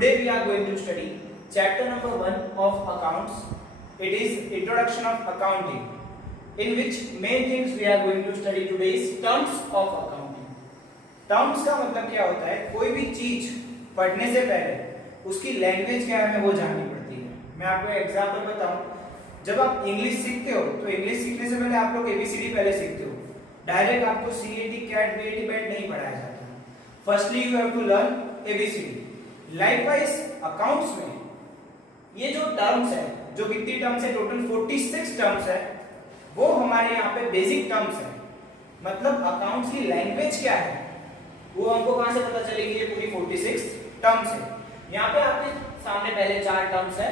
Today we are going to study chapter number 1 of accounts. It is introduction of accounting, in which main things we are going to study today is terms of accounting. Terms का मतलब क्या होता है? कोई भी चीज पढ़ने से पहले उसकी लैंग्वेज क्या है हमें वो जाननी पड़ती है। मैं आपको एग्जांपल बताऊं, जब आप इंग्लिश सीखते हो तो इंग्लिश सीखने से पहले आप लोग एबीसीडी पहले सीखते हो। डायरेक्ट आपको सीएटी कैट बीएटी बैट नहीं पढ़ाया जाता। Firstly you have to learn A B C D. Likewise accounts में ये जो टर्म्स है, जो कितनी टर्म्स है, टोटल 46 टर्म्स है, वो हमारे यहाँ पे बेसिक टर्म्स है। मतलब अकाउंट्स की लैंग्वेज क्या है वो हमको कहां से पता चलेगी? ये पूरी 46 टर्म्स है। यहाँ पे आपके सामने पहले 4 टर्म्स है।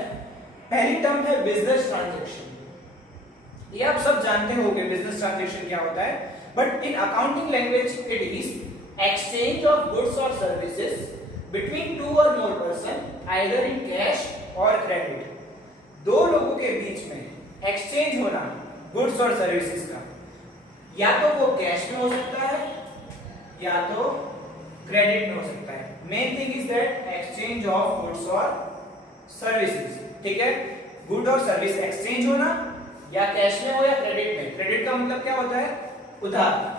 पहली टर्म है बिजनेस ट्रांजैक्शन। ये आप सब जानते होंगे बिजनेस ट्रांजैक्शन क्या होता है, but in accounting language it is exchange of goods और सर्विसेज बिटवीन टू और more person either in cash और क्रेडिट। दो लोगों के बीच में एक्सचेंज होना गुड्स और सर्विसेज का, या तो वो कैश में हो सकता है या तो क्रेडिट में हो सकता है। Main thing is that exchange of goods और सर्विसेज। ठीक है, गुड और सर्विस एक्सचेंज होना या कैश में हो या क्रेडिट में। क्रेडिट का मतलब क्या होता है? उधार,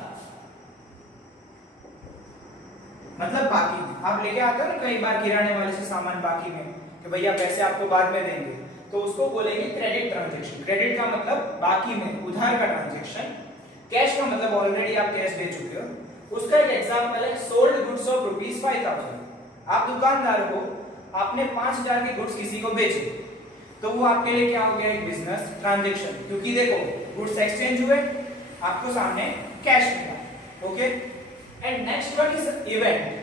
मतलब बाकी में। आप लेके आते हो ना कई बार किराने वाले से सामान बाकी में कि भैया पैसे आपको बाद में देंगे, तो उसको बोलेंगे क्रेडिट ट्रांजैक्शन। क्रेडिट का मतलब बाकी में, उधार का ट्रांजैक्शन। कैश का मतलब ऑलरेडी आप कैश दे चुके हो। उसका एक एग्जांपल है सोल्ड गुड्स ऑफ ₹5000। आप दुकानदार हो, आपने 5000 के गुड्स किसी को बेचे, तो वो आपके लिए क्या हो गया? एक बिजनेस ट्रांजैक्शन, क्योंकि देखो गुड्स एक्सचेंज हुए, आपको सामने कैश मिला। Okay, and next one is event.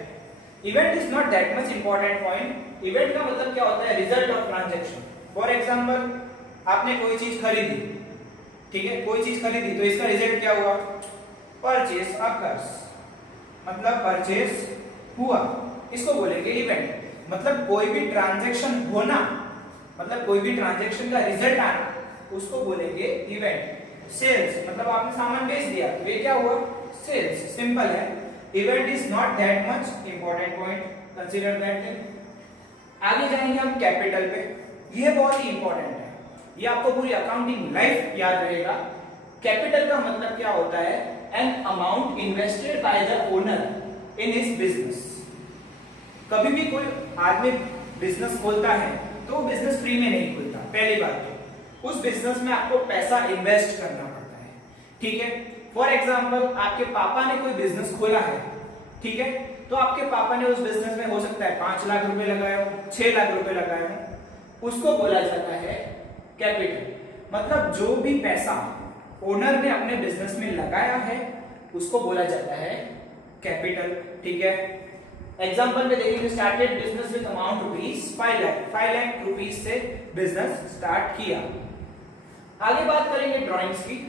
Event is not that much important point. Event का मतलब क्या होता है? Result of transaction. For example, आपने कोई चीज खरीदी, ठीक है, कोई चीज खरीदी, तो इसका रिजल्ट क्या हुआ? परचेज अकर्स, मतलब परचेज हुआ, इसको बोलेंगे इवेंट। मतलब कोई भी ट्रांजैक्शन होना, मतलब कोई भी ट्रांजैक्शन का रिजल्ट आना, उसको बोलेंगे इवेंट। सेल्स, मतलब आपने सामान बेच दिया, तो ये क्या हुआ? सेल्स। सिंपल है। Event is not that much important point, consider that thing. आगे जाएंगे हम कैपिटल पे। ये बहुत ही इंपॉर्टेंट है, ये आपको पूरी अकाउंटिंग लाइफ याद रहेगा। कैपिटल का मतलब क्या होता है? An amount invested by the owner in his business. कभी भी कोई आदमी बिजनेस खोलता है तो बिजनेस फ्री में नहीं खोलता। पहली बात तो उस बिजनेस में आपको पैसा इन्वेस्ट करना पड़ता है। ठीक है, फॉर एग्जांपल आपके पापा ने कोई बिजनेस खोला है, ठीक है, तो आपके पापा ने उस बिजनेस में हो सकता है 5 लाख रुपए लगाए हो, 6 लाख रुपए लगाए हो, उसको बोला जाता है कैपिटल। मतलब जो भी पैसा ओनर ने अपने बिजनेस में लगाया है उसको बोला जाता है कैपिटल। ठीक है, एग्जांपल में देखेंगे, started business with amount ₹5 lakh, 5 lakh rupees से बिजनेस स्टार्ट किया। आगे बात करेंगे ड्राइंग्स की।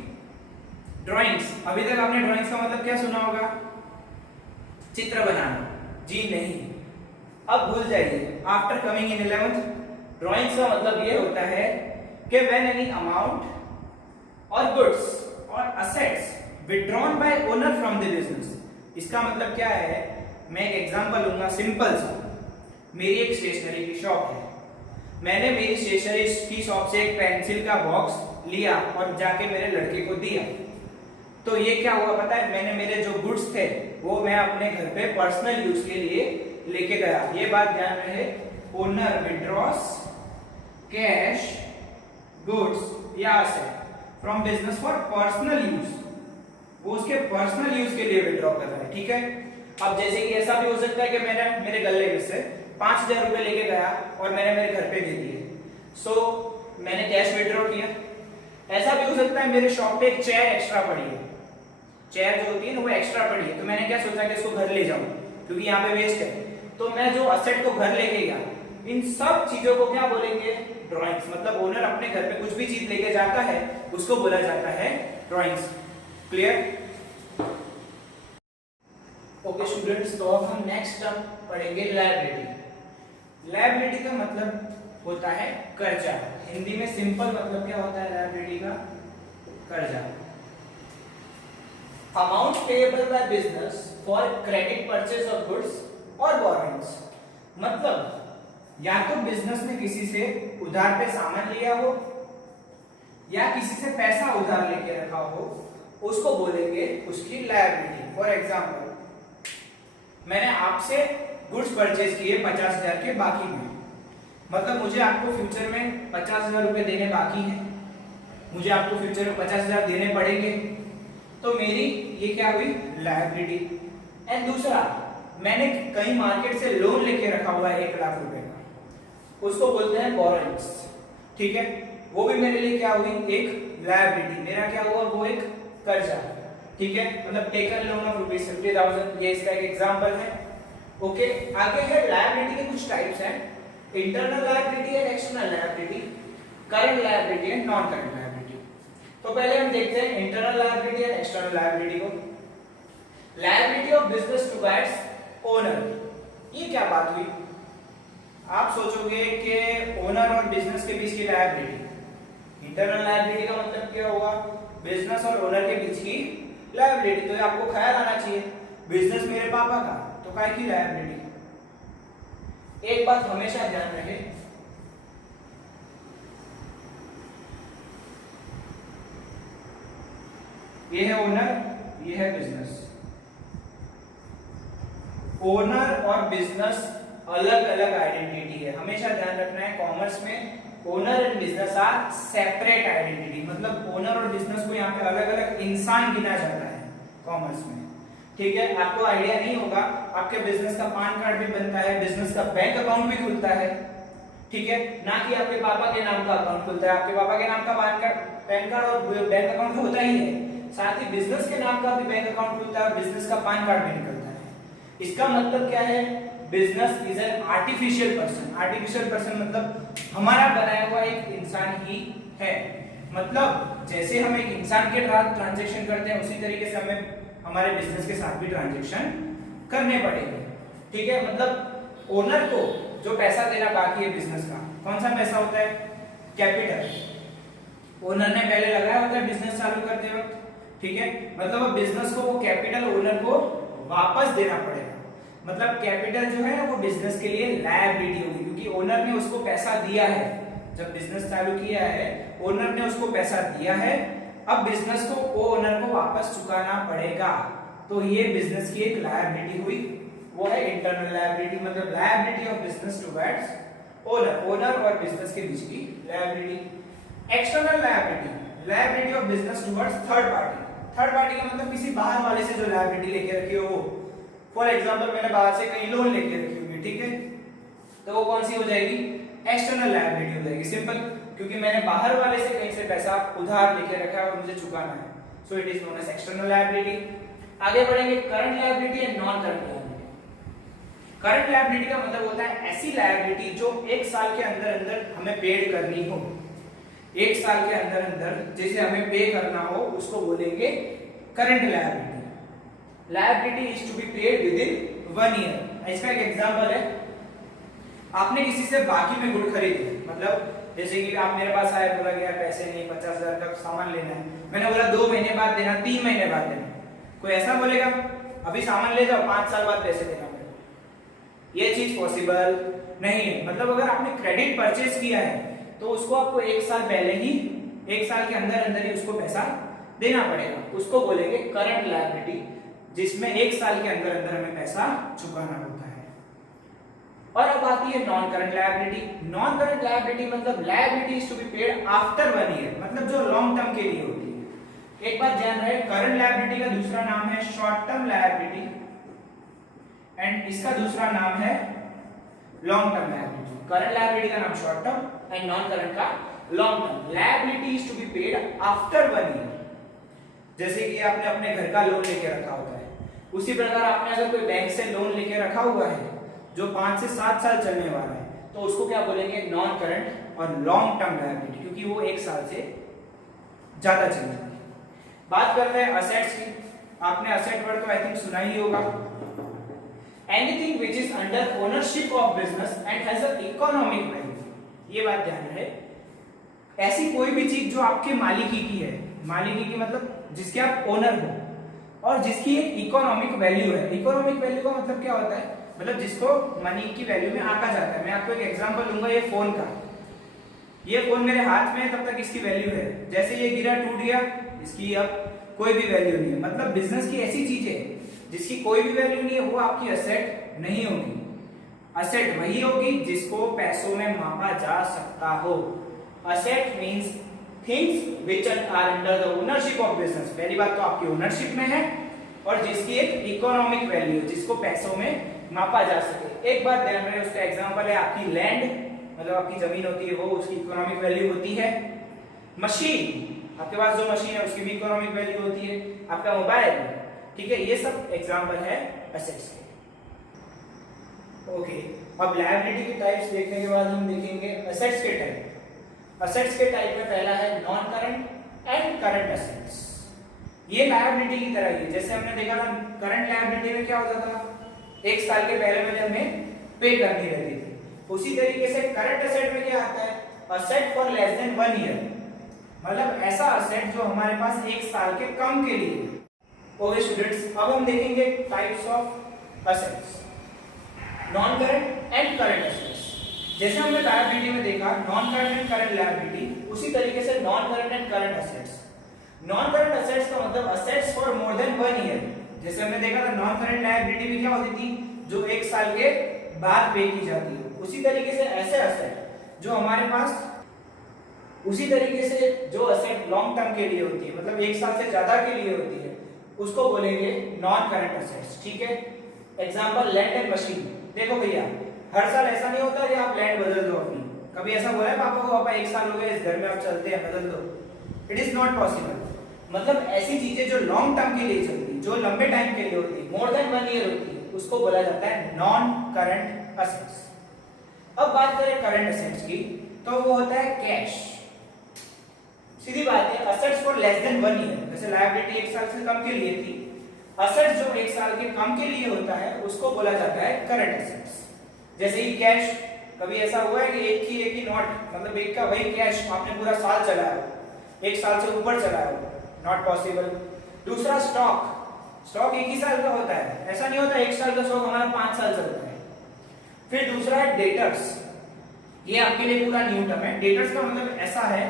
ड्राइंग्स, अभी तक आपने ड्राइंग्स का मतलब क्या सुना होगा? चित्र बनाना। जी नहीं, अब भूल जाइए। After coming in 11th, drawings का मतलब ये होता है कि व्हेन एनी अमाउंट और गुड्स और assets withdrawn bye owner from the business. इसका मतलब क्या है? मैं एक एग्जांपल लूंगा सिंपल सा। मेरी एक स्टेशनरी की शॉप है, मैंने मेरी स्टेशनरी की शॉप से एक पेंसिल का बॉक्स लिया और जाके मेरे लड़के को दिया, तो ये क्या हुआ पता है? मैंने मेरे जो गुड्स थे वो मैं अपने घर पे पर्सनल यूज के लिए लेके गया। ये बात ध्यान रहे, ओनर विथड्रॉस कैश, गुड्स या asset from business for personal use, वो उसके पर्सनल यूज के लिए विथड्रॉ कर रहा है। ठीक है, अब जैसे कि ऐसा भी हो सकता है कि मैंने मेरे गले में से 5000 रुपए लेके गया और मैंने मेरे घर पे दे दिए, सो मैंने कैश विथड्रॉ किया। ऐसा भी हो सकता है मेरे शॉप पे एक चेयर एक्स्ट्रा पड़ी है, चेयर जो होती है ना वो एक्स्ट्रा पड़ी है, तो मैंने क्या सोचा कि इसको घर ले जाऊं क्योंकि यहाँ पे वेस्ट है, तो मैं जो असेट को घर लेके गया, इन सब चीजों को क्या बोलेंगे? ड्राइंग्स। मतलब ओनर अपने घर पे कुछ भी चीज लेके जाता है उसको बोला जाता है ड्राइंग्स। क्लियर? ओके स्टूडेंट्स, तो अब हम नेक्स्ट टर्म पढ़ेंगे लायबिलिटी। लायबिलिटी का मतलब होता है कर्जा। हिंदी में सिंपल मतलब क्या होता है लायबिलिटी का? कर्जा। Amount payable by business for credit purchase of goods और बोरोइंग्स। मतलब या तो बिजनेस ने किसी से उधार पे सामान लिया हो या किसी से पैसा उधार लेके रखा हो, उसको बोलेंगे उसकी लायबिलिटी। फॉर एग्जाम्पल, मैंने आपसे गुड्स परचेज किए 50,000 के बाकी में, मतलब मुझे आपको फ्यूचर में 50,000 रुपए देने बाकी हैं, मुझे आपको फ्यूचर में 50,000 देने पड़ेंगे, तो मेरी ये क्या हुई, लायबिलिटी। एंड दूसरा, मैंने कहीं मार्केट से लोन लेके रखा हुआ है 1 लाख रुपए का, उसको बोलते हैं बोरोइंग्स, ठीक है, वो भी मेरे लिए क्या हुई, एक लायबिलिटी। मेरा क्या हुआ, वो एक कर्जा, ठीक है, मतलब टेकन लोन ऑफ ₹50,000, ये इसका एक एग्जांपल है। ओके, आगे है लायबिलिटी के कुछ टाइप्स हैं, internal liability and external liability, current liability and non current liability. तो पहले हम देखते हैं internal liability and external liability को। Liability of business towards owner, ये क्या बात हुई? आप सोचोगे कि ओनर और बिजनेस के बीच की लायबिलिटी, इंटरनल लायबिलिटी का मतलब क्या हुआ, बिजनेस और ओनर के बीच की लायबिलिटी। तो आपको ख्याल आना चाहिए, बिजनेस मेरे पापा का, तो काय की लायबिलिटी। एक बात हमेशा ध्यान रहे, ये है ओनर, ये है बिजनेस। ओनर और बिजनेस अलग अलग आइडेंटिटी है, हमेशा ध्यान रखना है। कॉमर्स में owner and business are separate identity, मतलब ओनर और बिजनेस को यहाँ पे अलग अलग इंसान गिना जाता है कॉमर्स में, ठीक है। आपको आइडिया नहीं होगा, आपके बिजनेस का पान कार्ड भी बनता है, बिजनेस का बैंक अकाउंट भी खुलता है, ठीक है, ना कि आपके पापा के नाम का अकाउंट खुलता है। आपके पापा के नाम का पैन कार्ड और बैंक अकाउंट तो होता ही है, साथ ही बिजनेस के नाम का भी बैंक अकाउंट खुलता है और बिजनेस का पान कार्ड भी निकलता है। इसका मतलब क्या है, business is an artificial person. Artificial person मतलब हमारा बनाया हुआ एक इंसान ही है, मतलब जैसे हम एक इंसान के साथ ट्रांजैक्शन करते हैं उसी तरीके से हमें हमारे बिजनेस के साथ भी ट्रांजैक्शन करने पड़ेंगे, ठीक है। मतलब ओनर को जो पैसा देना बाकी है बिजनेस का, कौन सा पैसा होता है, कैपिटल। ओनर ने पहले लगाया होता है बिजनेस चालू करते वक्त, ठीक है, मतलब बिजनेस को वो कैपिटल ओनर को वापस देना पड़ेगा। मतलब कैपिटल जो है ना वो बिजनेस के लिए लायबिलिटी होगी, क्योंकि ओनर ने उसको पैसा दिया है, जब बिजनेस चालू किया है ओनर ने उसको पैसा दिया है, अब बिजनेस को वो ओनर को वापस चुकाना पड़ेगा, तो ये बिजनेस की एक लायबिलिटी हुई, वो है इंटरनल लायबिलिटी, मतलब liability of business towards owner, owner और बिजनेस के बीच की liability. External liability, liability of business towards third party. Third party का मतलब किसी बाहर वाले से जो लायबिलिटी लेके रखी हो, फॉर एग्जांपल मैंने बाहर से कहीं लोन लेके रखी होगी, ठीक है, तो वो कौन सी हो जाएगी, एक्सटर्नल लायबिलिटी हो जाएगी, सिंपल, क्योंकि मैंने बाहर वाले से कहीं से पैसा उधार लेके रखा है और मुझे चुकाना है, so it is known as external liability. आगे बढ़ेंगे, current liability and non current liability. Current liability का मतलब होता है ऐसी लायबिलिटी जो 1 साल के अंदर अंदर हमें पेड करनी हो, 1 साल के अंदर अंदर जैसे हमें पे करना हो, उसको बोलेंगे current liability. Liability is to be paid within 1 year. इसका एक एग्जांपल है, आपने किसी से बाकी में गुड खरीदे, मतलब जैसे कि आप मेरे पास आए, बोला गया पैसे नहीं, 50,000 का सामान लेना है, मैंने बोला 2 महीने बाद देना, 3 महीने बाद देना, कोई ऐसा बोलेगा अभी सामान ले जाओ 5 साल बाद पैसे देना पड़ेगा, ये चीज पॉसिबल नहीं है। मतलब अगर आपने क्रेडिट परचेज किया है तो उसको आपको 1 साल पहले ही, 1 साल के अंदर अंदर ही उसको पैसा देना पड़ेगा, उसको बोलेंगे करंट लायबिलिटी, जिसमें 1 साल के अंदर अंदर हमें पैसा चुकाना होता है। और अब आती है non current liability. Non current liability मतलब liability is to be paid after 1 year, मतलब जो लॉन्ग टर्म के लिए होती है। एक बात ध्यान रहे, करंट लायबिलिटी का दूसरा नाम है शॉर्ट टर्म लायबिलिटी एंड इसका दूसरा नाम है long term liability. Current liability का नाम short term and non current का long term. Liability is to be paid after 1 year, जैसे कि आपने अपने घर का लोन लेके रखा होता है, उसी प्रकार आपने अगर कोई बैंक से लोन लेके रखा हुआ है जो 5 से 7 साल चलने वाला है, तो उसको क्या बोलेंगे, नॉन करंट और लॉन्ग टर्म लायबिलिटी, क्योंकि वो 1 साल से ज्यादा चलने वाली है। बात करते हैं असेट्स की। आपने असेट वर्ड तो आई थिंक सुना ही होगा, anything which is under ownership of business and has a economic value. ये बात ध्यान रहे, ऐसी कोई भी चीज जो आपके मालिकी की है, मालिकी की मतलब जिसके आप ओनर हो और जिसकी एक इकोनॉमिक वैल्यू है। इकोनॉमिक वैल्यू का मतलब क्या होता है, मतलब जिसको मनी की वैल्यू में आंका जाता है। मैं आपको एक एग्जांपल दूंगा, ये फोन का, ये फोन मेरे हाथ में है तब तक इसकी वैल्यू है, जैसे ये गिरा टूट गया इसकी अब कोई भी वैल्यू नहीं है। मतलब बिजनेस की ऐसी चीज है जिसकी कोई भी वैल्यू नहीं है, वो आपकी असेट नहीं होगी। असेट वही होगी जिसको पैसों में मापा जा सकता हो। Asset means things which are under the ownership of business. पहली बात तो आपकी ओनरशिप में है और जिसकी एक इकोनॉमिक वैल्यू, जिसको पैसों में मापा जा सके। एक बात ध्यान रहे, उसका एग्जांपल है आपकी लैंड, मतलब आपकी जमीन होती है वो, उसकी इकोनॉमिक वैल्यू होती है। मशीन, आपके पास जो मशीन है उसकी भी इकोनॉमिक वैल्यू होती है। आपका मोबाइल, ठीक है, ये सब एग्जांपल है एसेट्स के। ओके, अब लायबिलिटी के टाइप्स देखने के बाद हम देखेंगे एसेट्स के टाइप। एसेट्स के टाइप में पहला है non current and current assets. ये लायबिलिटी की तरह ही है, जैसे हमने देखा था करंट लायबिलिटी में क्या होता था, एक साल के पहले में हमें पे करनी रहती थी। उसी तरीके से करंट एसेट में क्या आता है, asset for less than 1 year, मतलब ऐसा असेट जो हमारे पास एक साल के कम के लिए। ओके स्टूडेंट्स, अब हम देखेंगे types of assets, non current and current assets. जैसे हमने लायबिलिटी में देखा non current and current liability, उसी तरीके से non current and current assets. Non current assets का मतलब assets for more than 1 year. जैसे हमने देखा था नॉन करंट लायबिलिटी में क्या होती थी, जो एक साल के बाद पे की जाती है। उसी तरीके से ऐसे असेट जो हमारे पास, उसी तरीके से जो असेट लॉन्ग टर्म के लिए होती है, मतलब एक साल से ज्यादा के लिए होती है, उसको बोलेंगे नॉन करंट एसेट्स। ठीक है, एग्जांपल लैंड एंड मशीन। देखो भैया, हर साल ऐसा नहीं होता कि आप लैंड बदल दो अपनी। कभी ऐसा बोला है पापा को, पापा एक साल हो गया इस घर में, आप चलते हैं बदल दो? It is not possible. मतलब ऐसी चीजें जो लॉन्ग टर्म के लिए चलती है, जो लंबे टाइम के लिए होती है, मोर देन 1 ईयर होती है, उसको बोला जाता है नॉन करंट एसेट्स। अब बात करें करंट एसेट्स की, तो वो होता है कैश। सीधी बात है, assets for less than 1 year, जैसे लायबिलिटी एक साल से कम के लिए थी, असेट्स जो एक साल के कम के लिए होता है उसको बोला जाता है करंट एसेट्स। जैसे ही कैश, कभी ऐसा हुआ है कि एक ही नोट, मतलब एक का वही कैश आपने पूरा साल चलाया, एक साल से ऊपर चलाया, नॉट पॉसिबल। दूसरा स्टॉक, स्टॉक एक ही साल का होता है, ऐसा नहीं होता एक साल का स्टॉक हमारा 5 साल चलता है। फिर दूसरा है डेटर्स, ये आपके लिए पूरा न्यू टर्म है। डेटर्स का मतलब ऐसा है,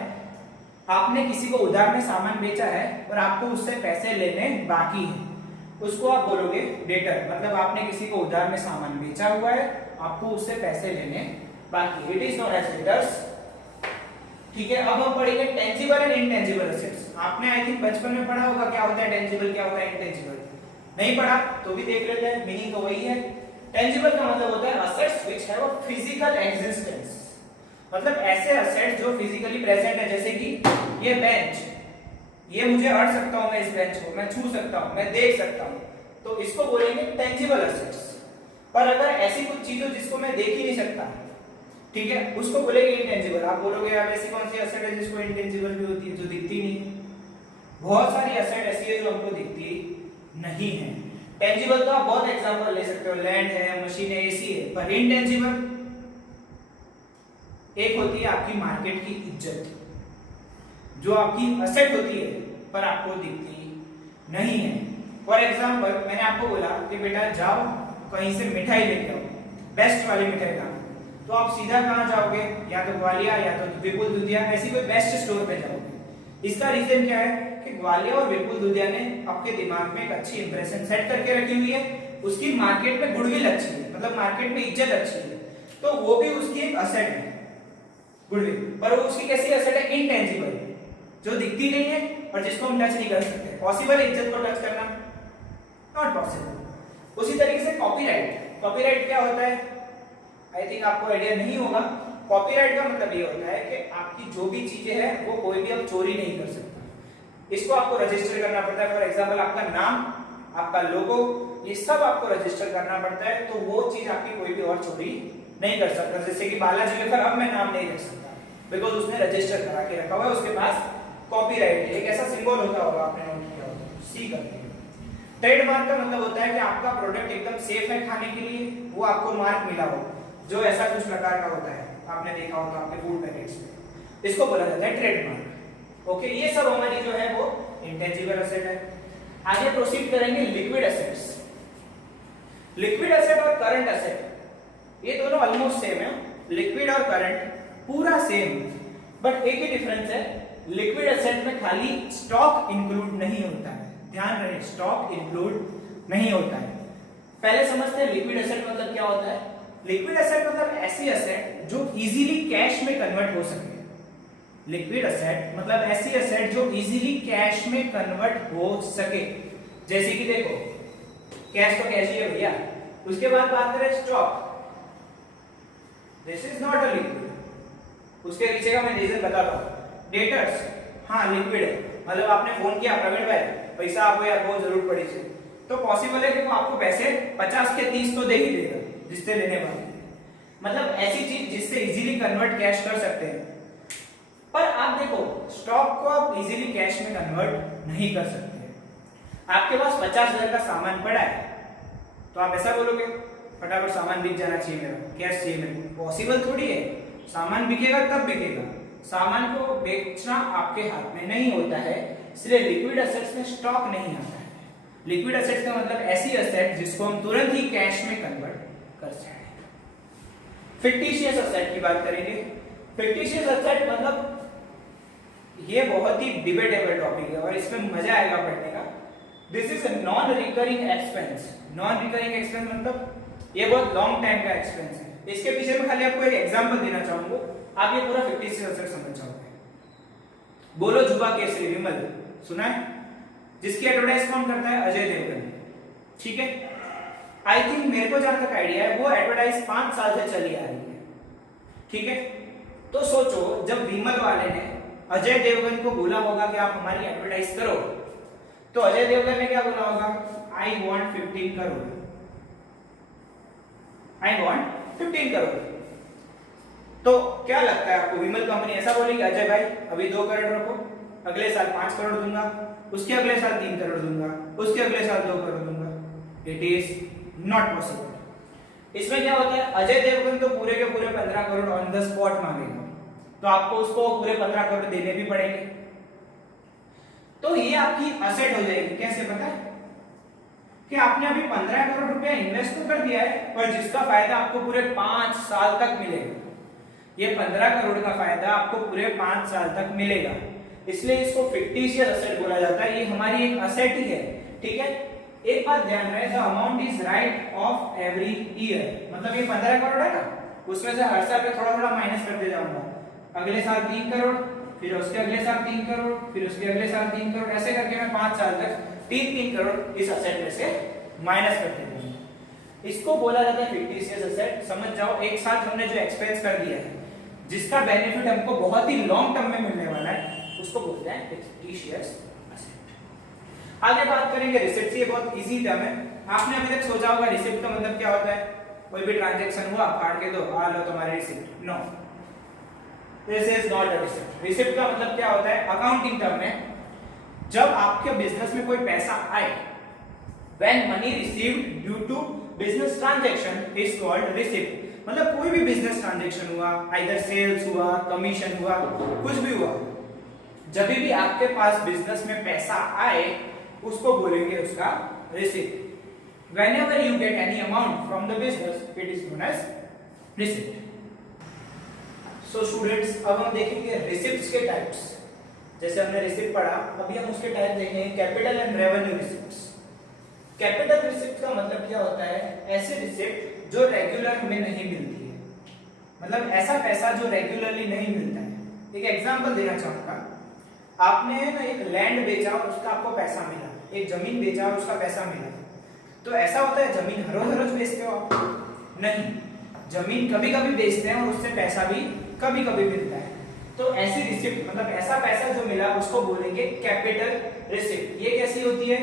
आपने किसी को उधार में सामान बेचा है और आपको उससे पैसे लेने बाकी है, उसको आप बोलोगे डेटर। मतलब आपने किसी को उधार में सामान बेचा हुआ है, आपको उससे पैसे लेने बाकी, it is known as debtors. ठीक है, अब हम पढ़ेंगे टेंजिबल एंड इनटेंजिबल एसेट्स। आपने आई थिंक बचपन में पढ़ा होगा क्या होता है टेंजिबल, क्या होता है इनटेंजिबल। नहीं पढ़ा तो भी देख लेते हैं, मीनिंग तो वही है। टेंजिबल का मतलब होता है assets which have a physical existence, मतलब ऐसे असेट्स जो फिजिकली प्रेजेंट है। जैसे कि ये बेंच, ये मुझे अड़ सकता हूं, मैं इस बेंच को मैं छू सकता हूं, मैं देख सकता हूं, तो इसको बोलेंगे टेंजिबल एसेट्स। पर अगर ऐसी कुछ चीज हो जिसको मैं देख ही नहीं सकता, ठीक है, उसको बोलेंगे इनटेंजिबल। आप बोलोगे यार ऐसी कौन सी एसेट है जिसको इनटेंजिबल भी होती है, जो दिखती नहीं है? बहुत सारी एसेट ऐसी है जो हमको दिखती नहीं है। टेंजिबल तो आप बहुत एग्जांपल ले सकते हो, लैंड है, मशीन है, एसी है। पर इनटेंजिबल एक होती है आपकी मार्केट की इज्जत, जो आपकी एसेट होती है पर आपको दिखती नहीं है। फॉर एग्जांपल मैंने आपको बोला कि बेटा जाओ कहीं से मिठाई लेके आओ, बेस्ट वाली मिठाई लाओ, तो आप सीधा कहां जाओगे, या तो ग्वालिया या तो विपुल दुधिया, ऐसी कोई बेस्ट स्टोर पे जाओगे। इसका रीजन क्या है कि ग्वालिया और विपुल दुधिया ने आपके दिमाग में एक अच्छी इंप्रेशन सेट करके रखी हुई है, उसकी मार्केट में गुडविल अच्छी है, मतलब मार्केट में इज्जत अच्छी है, तो वो भी उसकी एक एसेट है गुडविल। पर वो उसकी कैसी एसेट है, इनटेंजिबल, जो दिखती नहीं है और जिसको हम टच नहीं कर सकते। पॉसिबल है इज्जत को टच करना? Not possible. उसी तरीके से कॉपीराइट, कॉपीराइट क्या होता है, आई थिंक आपको आइडिया नहीं होगा। कॉपीराइट का मतलब ये होता है कि आपकी जो भी चीजें हैं वो कोई भी अब चोरी नहीं कर सकता, इसको आपको रजिस्टर करना पड़ता है। फॉर एग्जांपल आपका नाम, आपका लोगो, ये सब आपको रजिस्टर करना पड़ता है, तो वो चीज आपकी कोई भी और चोरी नहीं कर सकता। जैसे कि बालाजी लिखकर अब मैं नाम नहीं रख सकता, बिकॉज उसने रजिस्टर करा के रखा हुआ है, उसके पास कॉपीराइट है। एक ऐसा सिंबल होता होगा, आपने नोट किया होगा, सी करके। ट्रेडमार्क का मतलब होता है कि आपका प्रोडक्ट एकदम सेफ है खाने के लिए, वो आपको मार्क मिला हो, जो ऐसा कुछ प्रकार का होता है, आपने देखा होगा आपके फूड पैकेट्स में, इसको बोला जाता है ट्रेडमार्क। ओके, ये सब हमारी जो है वो इंटेंजिबल एसेट है। आगे प्रोसीड करेंगे लिक्विड एसेट्स। लिक्विड एसेट और करंट एसेट ये दोनों ऑलमोस्ट सेम है, लिक्विड और करंट पूरा सेम, बट एक ही डिफरेंस है, लिक्विड एसेट में खाली स्टॉक इंक्लूड नहीं होता है, ध्यान रहे स्टॉक इंक्लूड नहीं होता है। पहले समझते हैं लिक्विड एसेट मतलब क्या होता है। लिक्विड एसेट मतलब ऐसी एसेट जो इजीली कैश में कन्वर्ट हो सके। लिक्विड एसेट मतलब ऐसी एसेट जो इजीली कैश में कन्वर्ट हो सके, जैसे कि देखो कैश तो कैश ही है भैया। उसके बाद बात करें stock, this is not a liquid, उसके पीछे का मैं रीजन बताता हूं। डेटर्स हाँ लिक्विड है, मतलब आपने फोन किया प्रवीण भाई पैसा आपको यार बहुत जरूरत पड़ी है, तो पॉसिबल है कि वो आपको पैसे 50 के 30 तो दे ही देगा जिससे लेने वाले, मतलब ऐसी चीज जिससे इजीली कन्वर्ट कैश कर सकते हैं। पर आप देखो स्टॉक को आप इजीली कैश में कन्वर्ट नहीं कर सकते। आपके पास 50,000 का सामान पड़ा है तो आप ऐसा बोलोगे फटाफट सामान बिक जाना चाहिए, मेरा कैश चाहिए मेरे को, पॉसिबल थोड़ी है। सामान बिकेगा तब बिकेगा, सामान को बेचना आपके हाथ में नहीं होता है, इसलिए लिक्विड एसेट्स में स्टॉक नहीं आता है। लिक्विड एसेट्स का मतलब ऐसी एसेट जिसको हम तुरंत ही कैश में कन्वर्ट कर सकते हैं। फिक्टिशियस एसेट की बात करेंगे। फिक्टिशियस एसेट मतलब ये बहुत ही डिबेटेबल टॉपिक है और इसमें मजा आएगा पढ़ने का। This is non recurring expense. Non recurring expense मतलब ये बहुत लॉन्ग टाइम का एक्सपेंस है। इसके पीछे में खाली आपको एक एग्जांपल देना चाहूंगा, आप ये पूरा फिक्टिशियस एसेट समझ जाओगे। बोलो जुबा केसरी विमल सुना है, जिसकी एडवर्टाइज कौन करता है? अजय देवगन, ठीक है। आई थिंक मेरे को जहां तक आइडिया है वो एडवर्टाइज 5 साल से चली आ रही है, ठीक है। तो सोचो जब विमल वाले ने अजय देवगन को बोला होगा कि आप हमारी एडवर्टाइज करो, तो अजय देवगन ने क्या बोला होगा? I want 15 crore, I want 15 crore. तो क्या लगता है आपको विमल कंपनी ऐसा बोलेगी अजय भाई अभी 2 करोड़ रखो, अगले साल 5 करोड़ दूंगा, उसके अगले साल 3 करोड़ दूंगा, उसके अगले साल 2 करोड़ दूंगा? It is not possible. इसमें क्या होता है, अजय देवगन तो पूरे के पूरे 15 करोड़ ऑन द स्पॉट मांगेगा, तो आपको उसको पूरे 15 करोड़ देने भी पड़ेंगे। तो ये आपकी असेट हो जाएगी। कैसे पता है? कि आपने अभी 15 करोड़ रुपया इन्वेस्ट तो कर दिया है, पर जिसका फायदा आपको पूरे 5 साल तक मिलेगा। ये 15 करोड़ का फायदा आपको पूरे 5 साल तक मिलेगा, इसलिए इसको फिक्टिशियस एसेट बोला जाता है। ये हमारी एक असेट ही है, ठीक है। एक बात ध्यान रहे, the amount is right of every year, मतलब ये 15 करोड़ है ना, उसमें से हर साल थोड़ा थोड़ा माइनस करते जाऊंगा। अगले साल 3 करोड़, फिर उसके अगले साल 3 करोड़, फिर उसके अगले साल 3 करोड़, ऐसे करके मैं 5 साल तक 3-3 करोड़ इस असेट में से माइनस करते जाऊंगा। इसको बोला जाता है फिक्टिशियस एसेट। समझ जाओ एक साथ हमने जो एक्सपेंस कर दिया है, जिसका बेनिफिट हमको बहुत ही लॉन्ग टर्म में मिलने वाला है, उसको बोलते हैं फिक्टिशियस एसेट। आगे बात करेंगे रिसिप्ट। ये बहुत इजी टर्म है, आपने अभी तक सोचा होगा रिसिप्ट का मतलब क्या होता है? कोई भी ट्रांजैक्शन हुआ फाड़ के दो, आ लो तुम्हारे receipt. No, this is not a receipt. Receipt का मतलब क्या होता है? अकाउंटिंग टर्म में जब आपके बिजनेस में कोई पैसा आए, when money received due to business transaction is called receipt। मतलब कोई भी बिजनेस ट्रांजैक्शन हुआ, आइदर सेल्स हुआ, कमीशन हुआ, कुछ भी हुआ, जब भी आपके पास बिजनेस में पैसा आए उसको बोलेंगे उसका receipt. Whenever you get any amount from the business, it is known as receipt। So students, अब हम देखेंगे रिसिप्ट्स के टाइप्स। जैसे हमने रिसिप्ट पढ़ा, अभी हम उसके टाइप देखेंगे capital and revenue receipts. Capital receipt का मतलब क्या होता है? ऐसे रिसिप्ट जो रेगुलर हमें नहीं मिलती है, मतलब ऐसा पैसा जो रेगुलरली नहीं मिलता है। एक एग्जांपल देना चाहूंगा, आपने ना एक लैंड बेचा और उसका आपको पैसा मिला, एक जमीन बेचा और उसका पैसा मिला। तो ऐसा होता है जमीन हर रोज बेचते हो आप? नहीं, जमीन कभी कभी बेचते हैं और उससे पैसा भी कभी कभी मिलता है। तो ऐसी रिसिप्ट मतलब ऐसा पैसा जो मिला उसको बोलेंगे कैपिटल रिसिप्ट। ये कैसी होती है?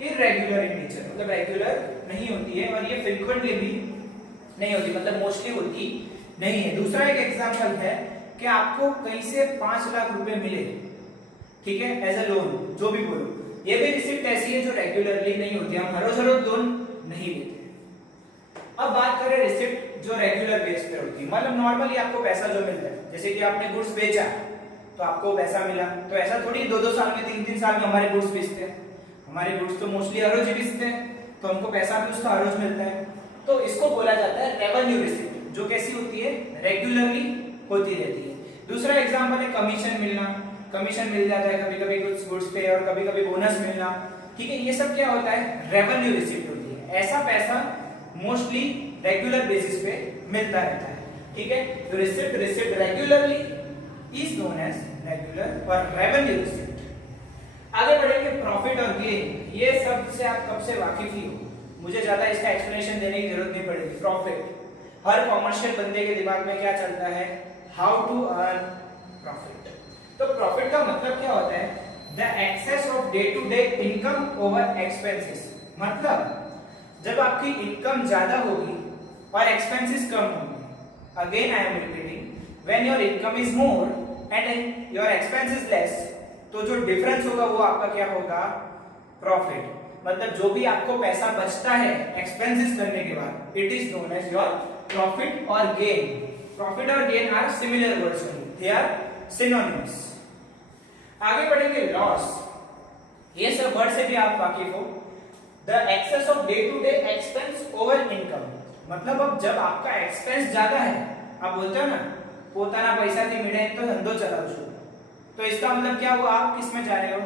इर्रेगुलर इन नेचर, मतलब रेगुलर नहीं होती है और ये फ्रीक्वेंटली भी नहीं होती, मतलब मोस्टली होती नहीं है। दूसरा एक एग्जांपल है कि आपको कहीं से 5 लाख रुपए मिले, ठीक है, एज अ लोन, जो भी बोलो, ये भी रिसिप्ट ऐसी है जो रेगुलरली नहीं होती, हम हर रोज लोन नहीं लेते। अब बात करें रिसिप्ट जो रेगुलर बेस पे होती है, मतलब नॉर्मली आपको पैसा जो मिलता है, जैसे कि आपने गुड्स बेचा तो आपको पैसा मिला, तो ऐसा थोड़ी 2-2 साल में 3-3 साल में हमारे गुड्स बेचते हैं। हमारे गुड्स तो मोस्टली हर रोज बेचते हैं, तो हमको पैसा भी उसका हर रोज मिलता है, तो इसको बोला जाता है रेवेन्यू रिसिप्ट, जो कैसी होती है, रेगुलरली होती रहती है। दूसरा एग्जांपल है कमीशन मिलना, कमीशन मिल जाता है कभी कभी कुछ गुड्स पे और कभी कभी बोनस मिलना, ठीक है, ये सब क्या होता है, रेवेन्यू रिसिप्ट होती है। ऐसा पैसा मोस्टली रेगुलर बेसिस पे मिलता रहता है, ठीक है। तो receipt regularly is known as regular और रेवेन्यू रिसिप्ट। आगे बढ़ेंगे प्रॉफिट और गेन, ये सब से आप कब से वाकिफ ही हो, मुझे ज्यादा इसका एक्सप्लेनेशन देने की जरूरत नहीं पड़ेगी। प्रॉफिट, हर कॉमर्शियल बंदे के दिमाग में क्या चलता है, हाउ टू अर्न प्रॉफिट। तो प्रॉफिट का मतलब क्या होता है, the excess of day to day income over expenses, मतलब जब आपकी इनकम ज्यादा होगी और एक्सपेंसेस कम होंगे। Again I am repeating, when your income is more and your expense is less, तो जो डिफरेंस होगा वो आपका क्या होगा, प्रॉफिट। मतलब जो भी आपको पैसा बचता है एक्सपेंसेस करने के बाद, it is known as your profit और गेन। प्रॉफिट और gain are similar words, they are synonyms. आगे बढ़ेंगे लॉस, ये सब वर्ड से भी आप वाकिफ हो। The excess of day to day expense over income, मतलब अब जब आपका एक्सपेंस ज्यादा है, आप बोलते हो ना पोताना पैसा थी मिले तो धंधो चलाओ छो, तो इसका मतलब क्या हुआ, आप किस में जा रहे हो,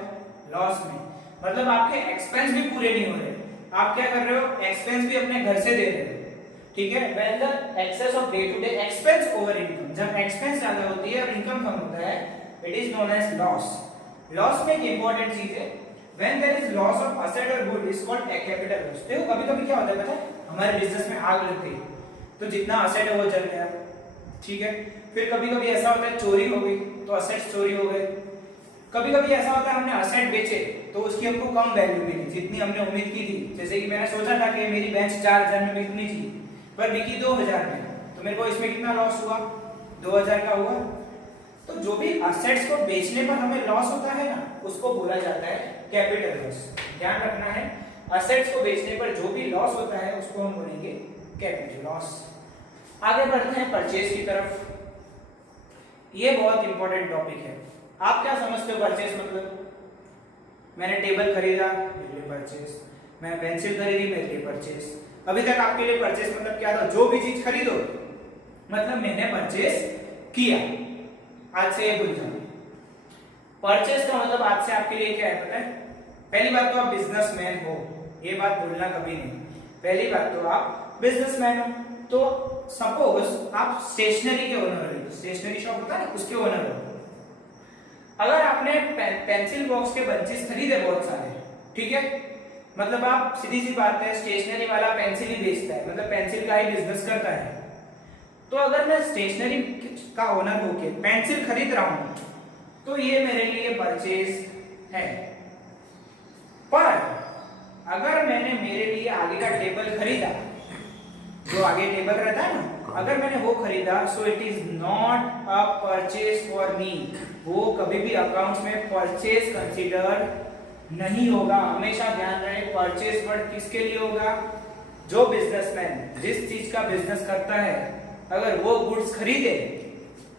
लॉस में। मतलब आपके एक्सपेंस भी पूरे नहीं हो रहे, आप क्या कर रहे हो, एक्सपेंस भी अपने घर से दे रहे हो, ठीक है। When the excess of day to day expense over income, जब एक्सपेंस ज्यादा होती है और इनकम कम होता है, it is known as loss. Loss में एक इंपॉर्टेंट चीज है, when there is loss of asset और good is called capital loss. देखो कभी कभी क्या होता है पता है, हमारे बिजनेस में आग लग गई तो जितना असेट है वो जल गया, ठीक है। फिर कभी कभी ऐसा होता है चोरी हो गई तो असेट्स चोरी हो गए। कभी कभी ऐसा होता है हमने असेट बेचे तो उसकी हमको कम वैल्यू मिली जितनी हमने उम्मीद की थी। जैसे कि मैंने सोचा था कि मेरी बेंच 4000 में बिकनी थी पर बिकी 2000 में, तो मेरे को इसमें कितना लॉस हुआ, 2000 का हुआ। तो जो भी असेट्स को बेचने पर हमें लॉस होता है ना, उसको बोला जाता है कैपिटल लॉस। ध्यान रखना है, असेट्स को बेचने पर जो भी लॉस होता है उसको हम बोलेंगे कैपिटल लॉस। आगे बढ़ते हैं परचेज की तरफ। ये बहुत इंपॉर्टेंट टॉपिक है। आप क्या समझते हो परचेज मतलब, मैंने टेबल खरीदा मेरे लिए परचेज, मैं पेंसिल खरीदी मेरे लिए परचेज। अभी तक आपके लिए परचेज मतलब क्या था, जो भी चीज खरीदो मतलब मैंने परचेज किया। आज से ये भूल जाओ, परचेज का मतलब आज से आपके लिए क्या है पता है। पहली बात तो आप बिजनेसमैन हो, ये बात भूलना कभी नहीं। पहली बात तो आप बिजनेसमैन हो, तो सपोज आप स्टेशनरी के ओनर हो, स्टेशनरी शॉप होता है उसके ओनर हो। अगर आपने पेंसिल बॉक्स के बंचेस खरीदे बहुत सारे, ठीक है, मतलब आप सीधी सी बात है स्टेशनरी वाला पेंसिल ही बेचता है, मतलब पेंसिल का ही बिजनेस करता है। तो अगर मैं स्टेशनरी का ओनर होके पेंसिल खरीद रहा हूं तो ये मेरे लिए परचेज है। पर अगर मैंने मेरे लिए आगे का टेबल खरीदा, जो आगे टेबल रहता है ना, अगर मैंने वो खरीदा, सो it is not a purchase for me. वो कभी भी अकाउंट्स में परचेज कंसीडर नहीं होगा। हमेशा ध्यान रहे, परचेज वर्ड किसके लिए होगा, जो बिजनेसमैन जिस चीज का बिजनेस करता है अगर वो गुड्स खरीदे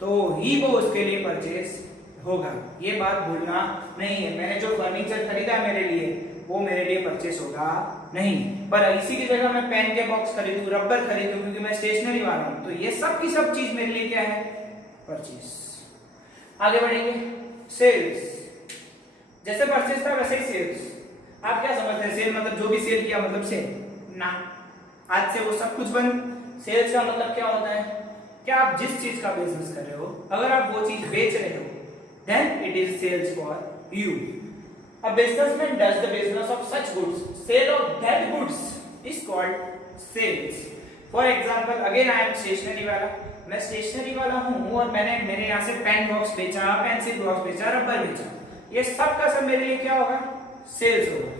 तो ही वो उसके लिए परचेज होगा। ये बात भूलना नहीं है। मैंने जो फर्नीचर खरीदा मेरे लिए वो मेरे लिए परचेज होगा नहीं, पर इसी की जगह मैं पेन के बॉक्स खरीदूं, रबर खरीदूं क्योंकि मैं स्टेशनरी वाला हूं, तो ये सब की सब चीज मेरे लिए क्या है, परचेज। आगे बढ़ेंगे, सेल्स। जैसे परचेज था वैसे ही सेल्स। आप क्या समझते हैं, सेल मतलब जो भी सेल किया मतलब सेल ना, आज से वो सब कुछ बंद। सेल्स का मतलब क्या होता है, क्या आप जिस चीज का बिजनेस कर रहे हो अगर आप वो चीज बेच रहे हो then it is sales for you. A businessman does the business of such goods. Sale of that goods is called sales. For example, again I am stationery वाला, मैं स्टेशनरी वाला हूँ और मैंने मेरे यहाँ से पेन बॉक्स बेचा, पेंसिल बॉक्स बेचा, रबर बेचा, ये सब का सब मेरे लिए क्या होगा, सेल्स होगा।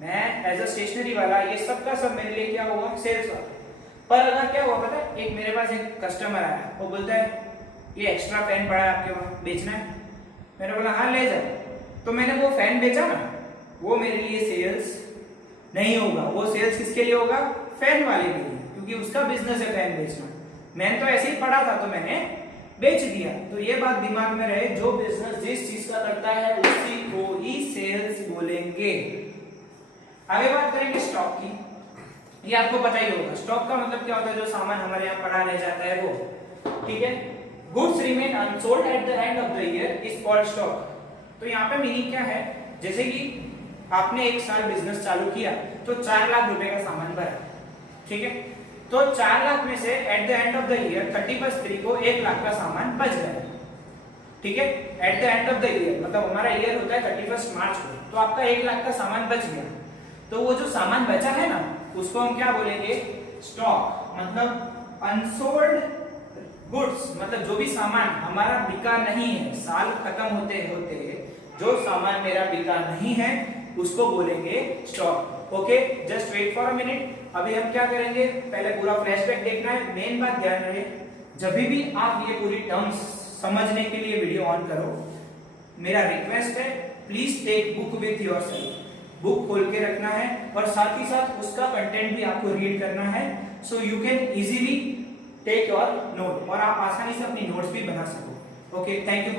मैं एज अ स्टेशनरी वाला, ये सब का सब मेरे लिए क्या होगा, सेल्स होगा। पर अगर क्या हुआ पता है, एक मेरे पास एक कस्टमर आया, वो बोलता है ये एक्स्ट्रा पेन पड़ा है आपके वहाँ, बेचना है। मैंने बोला हाँ ले जाओ, तो मैंने वो फैन बेचा ना, वो मेरे लिए सेल्स नहीं होगा। वो सेल्स किसके लिए होगा, फैन वाले के लिए, क्योंकि उसका बिजनेस है फैन बेचना। मैंने तो ऐसे ही पढ़ा था तो मैंने बेच दिया। तो ये बात दिमाग में रहे, जो बिजनेस जिस चीज का करता है उसी को ही सेल्स बोलेंगे। आगे बात करेंगे स्टॉक की। ये आपको पता ही होगा, स्टॉक का मतलब क्या होता है, जो सामान हमारे यहाँ पड़ा रह जाता है वो, ठीक है। Goods remain unsold at the end of the year is called stock. तो यहाँ पे मीनिंग क्या है, जैसे कि आपने एक साल बिजनेस चालू किया तो 4 लाख रुपए का सामान भरा, ठीक है। तो 4 लाख में से at the end of the year 31 को 1 लाख का सामान बच गया, ठीक है। At the end of the year मतलब हमारा ईयर होता है 31 मार्च को, तो आपका 1 लाख का सामान बच गया। तो वो जो सामान बचा है ना, उसको हम क्या बोलेंगे, स्टॉक। मतलब अनसोल्ड गुड्स मतलब जो भी सामान हमारा बिका नहीं है, साल खत्म होते होते जो सामान मेरा बिका नहीं है उसको बोलेंगे stock. Okay, just wait for a minute. अभी हम क्या करेंगे, पहले पूरा फ्लैशबैक देखना है। मेन बात ध्यान रहे, जब भी आप ये पूरी टर्म्स समझने के लिए वीडियो ऑन करो, मेरा रिक्वेस्ट है please take book with yourself. Book खोल के रखना है और साथ ही साथ उसका कंटेंट भी आपको रीड करना है, so you can easily take your note और आप आसानी से अपनी नोट्स भी बना सको। Okay, thank you.